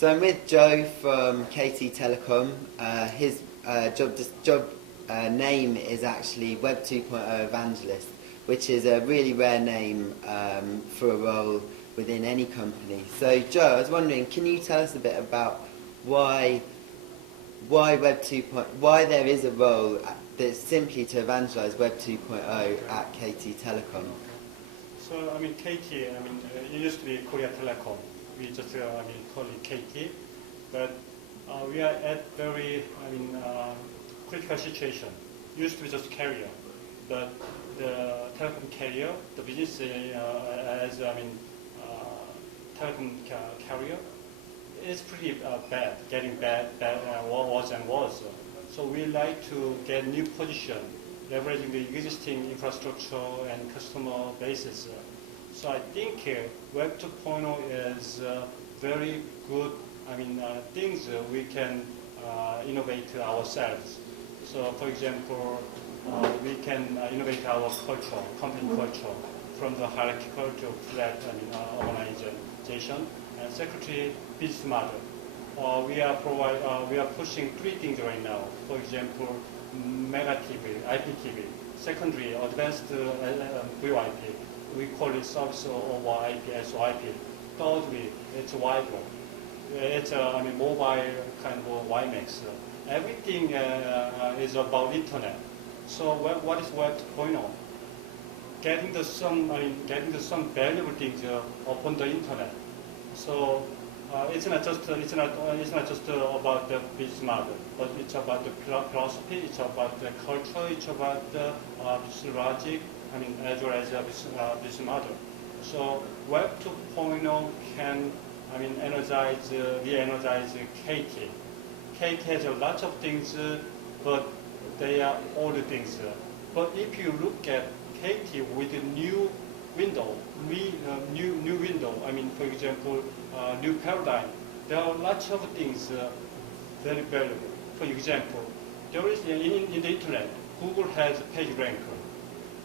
So I'm with Joe from KT Telecom. His job name is actually Web 2.0 Evangelist, which is a really rare name for a role within any company. So Joe, I was wondering, can you tell us a bit about why Web 2.0, why there is a role that's simply to evangelise Web 2.0 at KT Telecom? So, KT, it used to be Korea Telecom. We just, call it KT. But we are at very, critical situation. Used to be just carrier. But the telecom carrier, the business as, telecom carrier, is pretty bad, getting bad, worse and worse. So we like to get new position, leveraging the existing infrastructure and customer bases. So I think Web 2.0 is very good. Things we can innovate ourselves. So, for example, we can innovate our culture, company culture, from the hierarchical to flat organization. And secondly, business model. We are pushing three things right now. For example, mega TV, IPTV. Secondary, advanced VoIP. We call it service over IP, SOIP. Thirdly, it's Wi-Fi. It's mobile kind of WiMAX. Everything is about internet. So what is Web 2.0? Getting the some valuable things upon the internet. So it's not just about the business model, but it's about the philosophy, it's about the culture, it's about the business logic, as well as business model. So Web 2.0 can re-energize KT. KT has a lot of things, but they are old things. But if you look at KT with a new window, new window, for example, new paradigm, there are lots of things very valuable. For example, there is in the internet, Google has PageRank.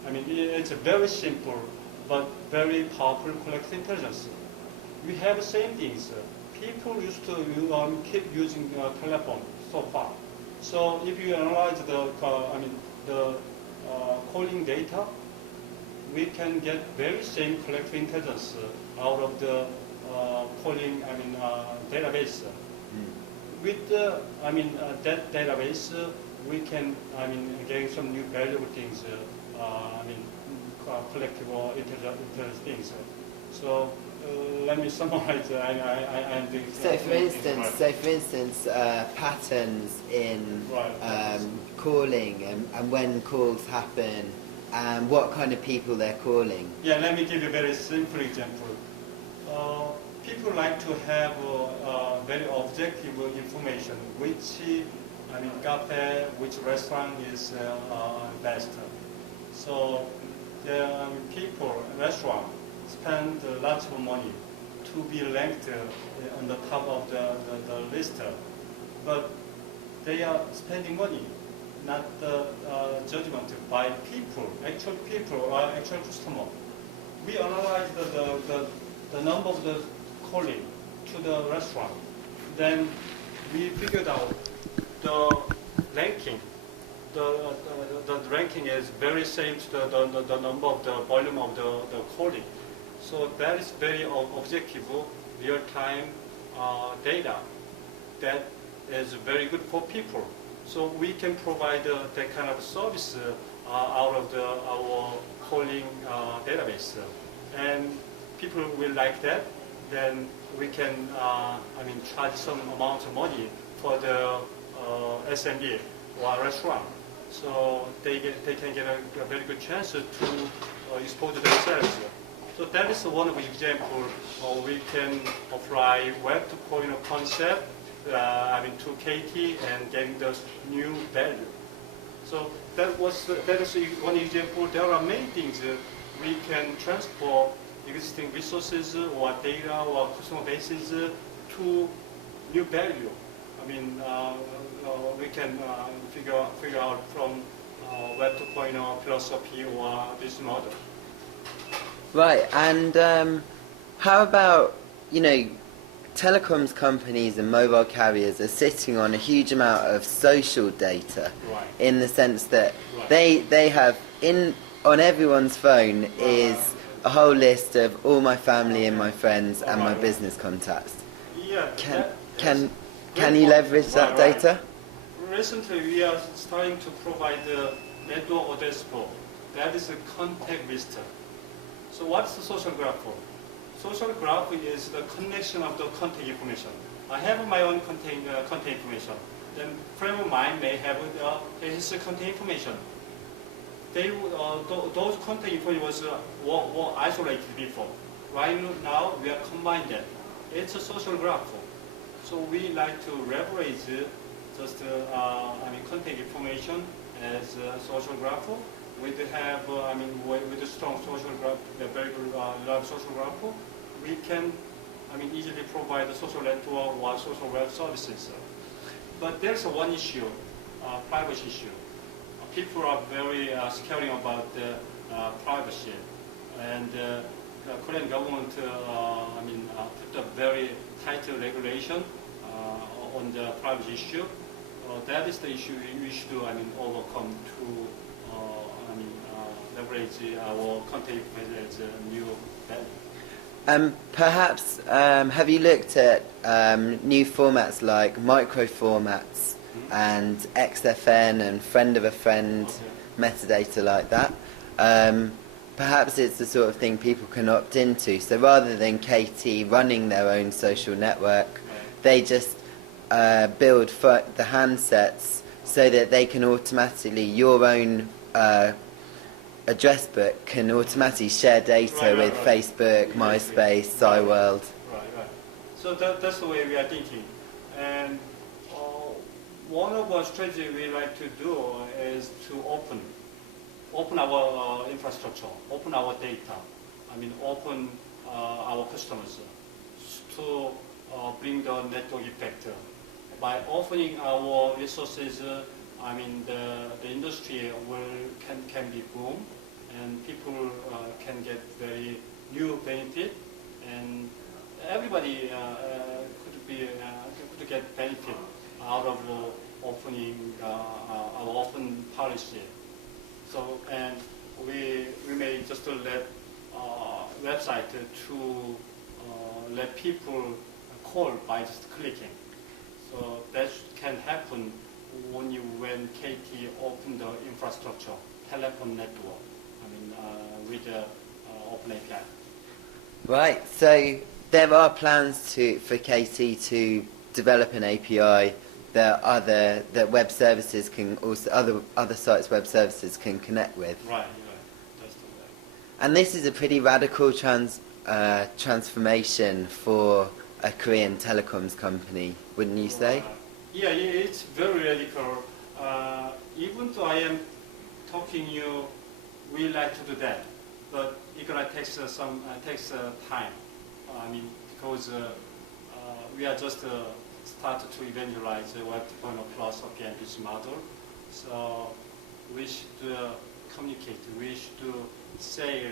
It's very simple, but very powerful collective intelligence. We have the same things. People used to keep using telephone so far. So if you analyze the calling data, we can get very same collective intelligence out of the calling database. With that database, we can gain some new valuable things. Collective or intelligence things. So let me summarize. So for instance, patterns in calling and when calls happen, and what kind of people they're calling. Yeah, let me give you a very simple example. People like to have very objective information, which cafe, which restaurant is best. So the people, restaurant, spend lots of money to be ranked on the top of the list, but they are spending money, not the judgment by people, actual customer. We analyze the number of the calling to the restaurant, then we figured out the ranking. The ranking is very same to the number of the volume of the calling. So that is very objective, real-time data. That is very good for people. So we can provide that kind of service out of our calling database, and people will like that. Then we can charge some amount of money for the SMB or restaurant. So they can get a very good chance to expose themselves. So that is one of the examples we can apply Web 2.0 concept to KT and getting the new value. So that is one example. There are many things we can transfer existing resources or data or customer bases to new value. We can figure out from Web 2.0 philosophy or business model. Right, and how about, telecoms companies and mobile carriers are sitting on a huge amount of social data, Right. in the sense that Right. they have on everyone's phone is a whole list of all my family and my friends and my Right. business contacts. Yeah. Can Great you point. leverage that Right, right. data? Recently, we are starting to provide the network address book. That is a contact list. So what's the social graph for? Social graph is the connection of the contact information. I have my own contact information. Then friend of mine may have his contact information. Those contact information were isolated before. Right now, we are combining that. It's a social graph. So we like to leverage just contact information as a social graph. We have with a strong social graph, a very good large social graph. We can easily provide a social network or social web services. But there's one issue, privacy issue. People are very scared about privacy, and the Korean government put a very tight regulation on the privacy issue. That is the issue we should overcome to leverage our content as a new value. Perhaps have you looked at new formats like micro formats and XFN and friend of a friend, metadata like that? Perhaps it's the sort of thing people can opt into. So rather than KT running their own social network, they just build the handsets so that they can automatically, your own address book can automatically share data with Facebook, MySpace, SciWorld. Right. So that's the way we are thinking. And one of our strategies we like to do is to open our infrastructure, open our data. Open our customers to bring the network effect. By opening our resources, the industry can be boom, and people can get very new benefit, and everybody could get benefit out of opening our open policy. So, and we may just let website to let people call by just clicking. So that can happen only when KT open the infrastructure, telecom network, with the open API. Right, so there are plans for KT to develop an API that web services can also, other sites web services can connect with. Right, that's the way. And this is a pretty radical transformation for a Korean telecoms company, wouldn't you say? Yeah, it's very radical. Even though I am talking you, we like to do that, but it gonna takes time. Because we are just started to evangelize the Web 2.0 plus of the business model. So we should communicate. We should say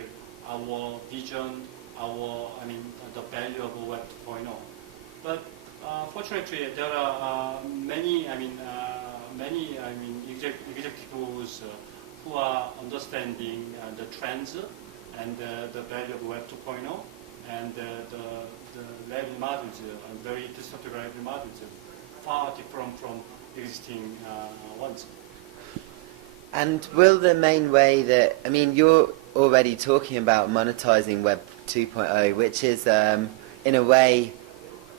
our vision, the value of Web 2.0. But fortunately, there are many executives who are understanding the trends and the value of Web 2.0 and the revenue models, very disruptive revenue models, far different from existing ones. And will the main way that, you're already talking about monetizing Web 2.0, which is in a way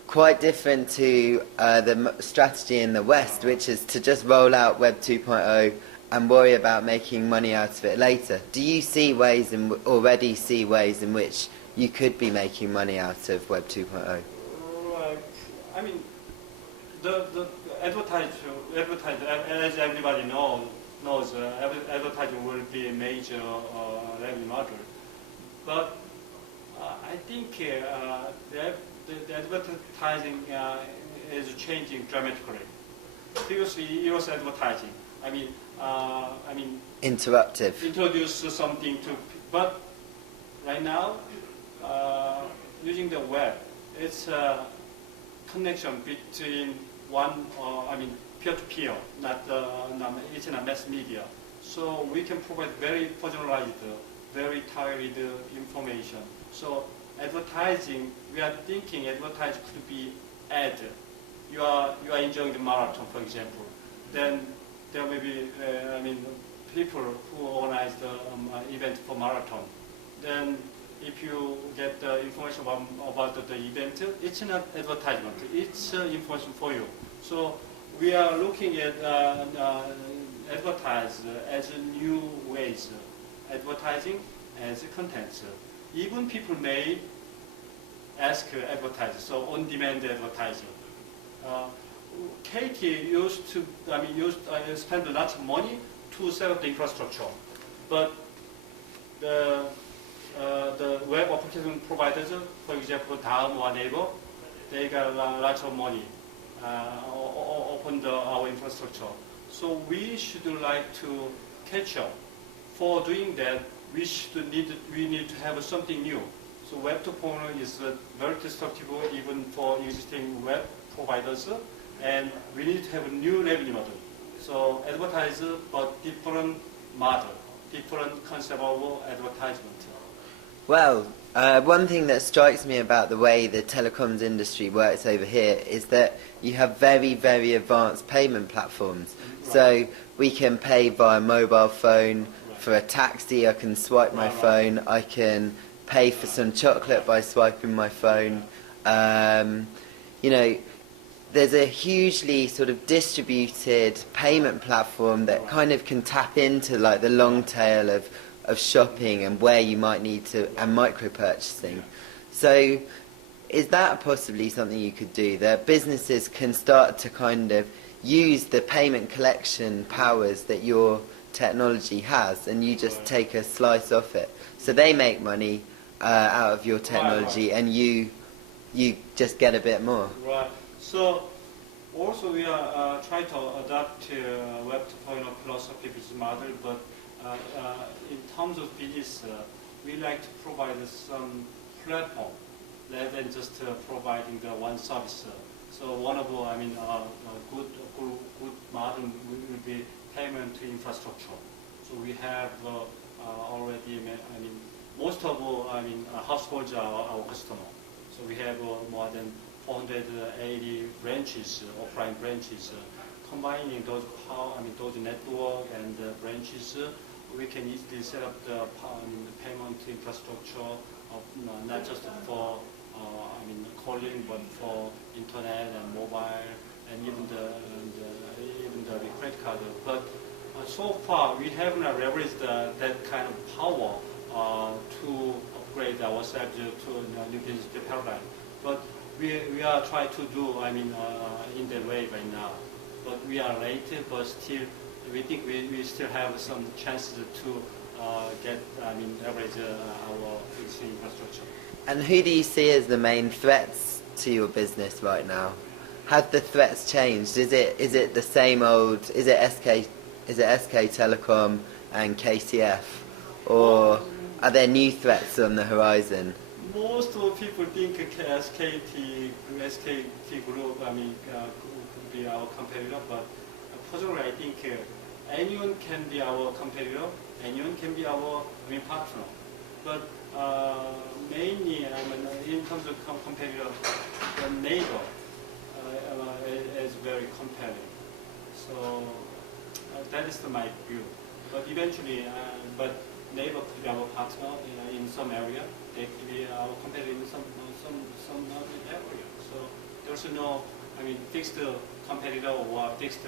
quite different to the strategy in the West, which is to just roll out Web 2.0 and worry about making money out of it later. Do you already see ways in which you could be making money out of Web 2.0? The advertising, as everybody knows, advertising will be a major revenue model. But I think the advertising is changing dramatically. Previously, it was advertising. Interruptive. Introduce something but right now, using the web, it's connection between one, peer-to-peer, it's not mass media. So we can provide very personalized, very targeted information. So advertising, we are thinking advertising could be ad. You are enjoying the marathon, for example. Then there may be, people who organize the event for marathon. Then if you get the information about the event, it's not advertisement, it's information for you. So we are looking at advertise as a new ways, advertising as a content. Even people may ask advertisers, so on-demand advertising. KT used to, spend a lot of money to set up the infrastructure, but the web application providers, for example, Daum or Naver, they got lots of money, opened our infrastructure. So we should like to catch up. For doing that, we need to have something new. So Web 2.0 is very destructive even for existing web providers, and we need to have a new revenue model. So advertiser, but different model, different concept of advertisement. Well, one thing that strikes me about the way the telecoms industry works over here is that you have very, very advanced payment platforms. Right. So we can pay via mobile phone. Right. For a taxi, I can swipe my phone. I can pay for some chocolate by swiping my phone. There's a hugely sort of distributed payment platform that kind of can tap into like the long tail of shopping and where you might need to, and micro purchasing. So is that possibly something you could do, that businesses can start to kind of use the payment collection powers that your technology has, and you just take a slice off it, so they make money out of your technology, and you just get a bit more? Right. So also we are trying to adapt Web 2.0 philosophy business model, but in terms of business, we like to provide some platform rather than just providing the one service. So one of a good model will be payment infrastructure. So we have already, most of households are our customer. So we have more than 480 branches, offline branches. Combining those network and branches, we can easily set up the payment infrastructure of, not just for calling, but for internet and mobile, and even the credit card. But so far we haven't leveraged that kind of power to upgrade ourselves to new business paradigm. But we are trying to do in that way right now. But we are late, but still we think we still have some chances to leverage our existing infrastructure. And who do you see as the main threats to your business right now? Have the threats changed? Is it the same old? Is it SK Telecom and KCF, or are there new threats on the horizon? Most of people think SKT Group could be our competitor, but personally I think anyone can be our competitor, anyone can be our partner. But mainly, in terms of competitor, the neighbor is very compelling. So that is my view. But eventually, neighbor could be our partner in some area. They could be our competitor in some other area. So there's no fixed competitor or fixed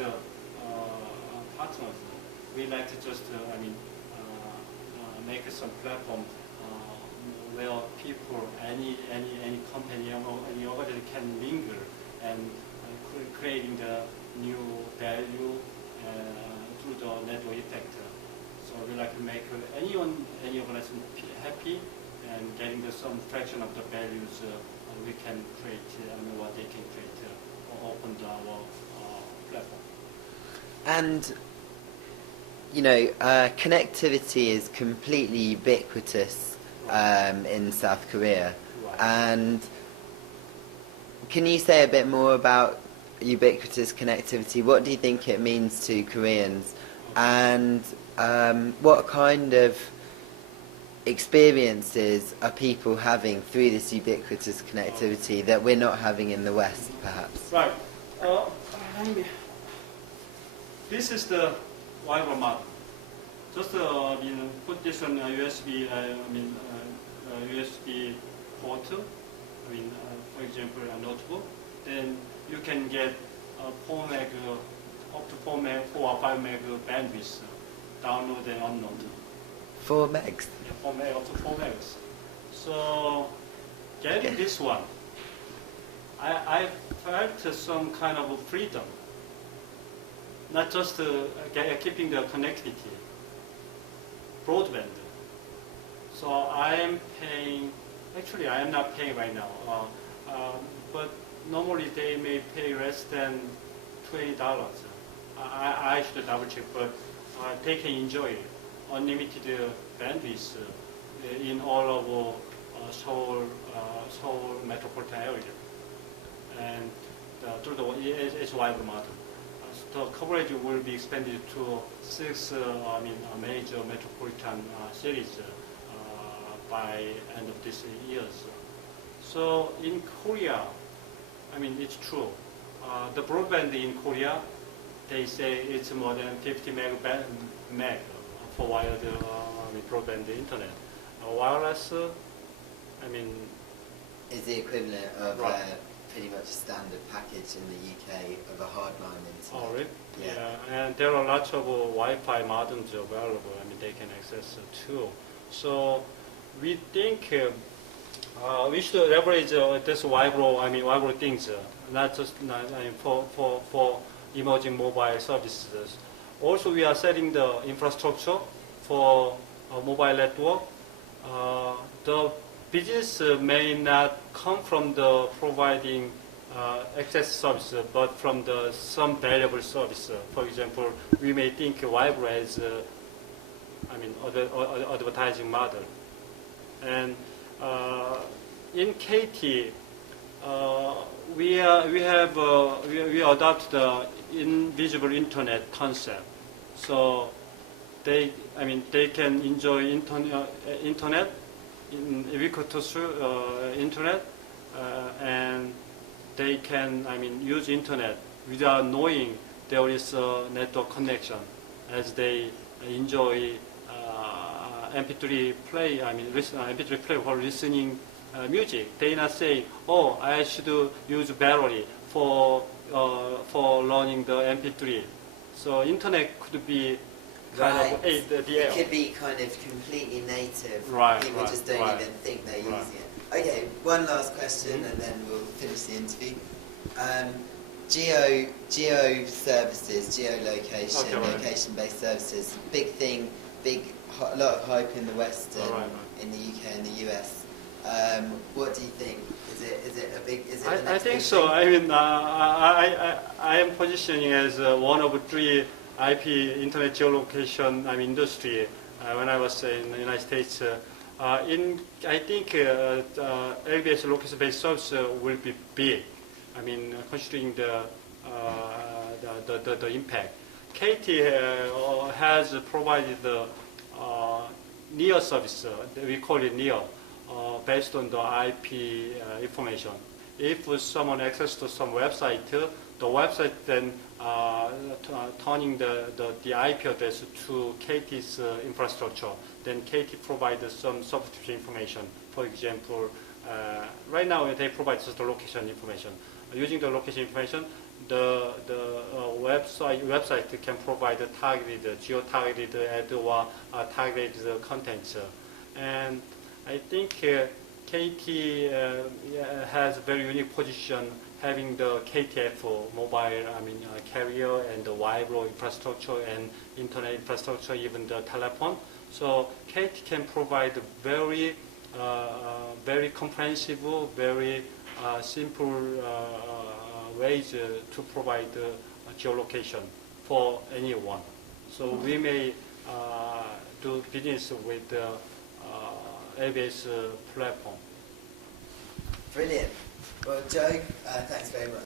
partners. We like to just make some platform where people, any company or any organization can mingle and creating the new value through the network effect. So we like to make any organization happy and getting some fraction of the values we can create what they can create or open our platform. And connectivity is completely ubiquitous in South Korea. Right. And can you say a bit more about ubiquitous connectivity? What do you think it means to Koreans? And what kind of experiences are people having through this ubiquitous connectivity that we're not having in the West, perhaps? Right. This is the Wi-Fi model. Just put this on a USB. USB port. For example, a notebook. Then you can get 4 meg, up to 4 meg, 4 or 5 meg bandwidth, download and upload. 4 megs. Yeah, 4 meg, up to 4 megs. So getting this one, I felt some kind of freedom. Not just keeping the connectivity, broadband. So I am paying, actually I am not paying right now, but normally they may pay less than $20. I should double check, but they can enjoy unlimited bandwidth in all of Seoul metropolitan area. And through the Wi-Fi model. The coverage will be expanded to 6 major metropolitan cities by end of this year. So in Korea, it's true. The broadband in Korea, they say it's more than 50 meg for wired broadband internet. Wireless, is the equivalent of right. Pretty much a standard package in the UK of a hardline internet. Oh, really? Yeah. And there are lots of Wi-Fi modems available. They can access too. So we think we should leverage this Wi-Fi things, not just for emerging mobile services. Also, we are setting the infrastructure for mobile network. The business may not come from the providing access service, but from some valuable service. For example, we may think Wi-Fi as advertising model. And in KT, we adopt the invisible internet concept. So they can enjoy internet. Ubiquitous internet, and they can use internet without knowing there is a network connection, as they enjoy MP3 play. MP3 play for listening music. They not say, "Oh, I should use battery for learning the MP3." So internet could be kind of it could be kind of completely native. Right, People just don't even think they're using it. Okay, one last question and then we'll finish the interview. Geo services, geolocation, location-based services, big thing, a lot of hype in the West and in the UK and the US. What do you think? Is it a big? I think so. I am positioning as one of 3 IP internet geolocation industry when I was in the United States. I think LBS location-based service will be big. Considering the impact. KT has provided the NEO service. We call it NEO, based on the IP information. If someone accesses to some website, the website then turning the IP address to KT's infrastructure. Then KT provides some subscription information. For example, right now they provide just the location information. Using the location information, the website can provide targeted, geo-targeted ad or targeted content. And I think KT has a very unique position, having the KTF mobile carrier and the Wi-Fi infrastructure and internet infrastructure, even the telephone. So KT can provide very comprehensive, very simple ways to provide geolocation for anyone. So we may do business with the ABS platform. Brilliant. Well, Joe, thanks very much.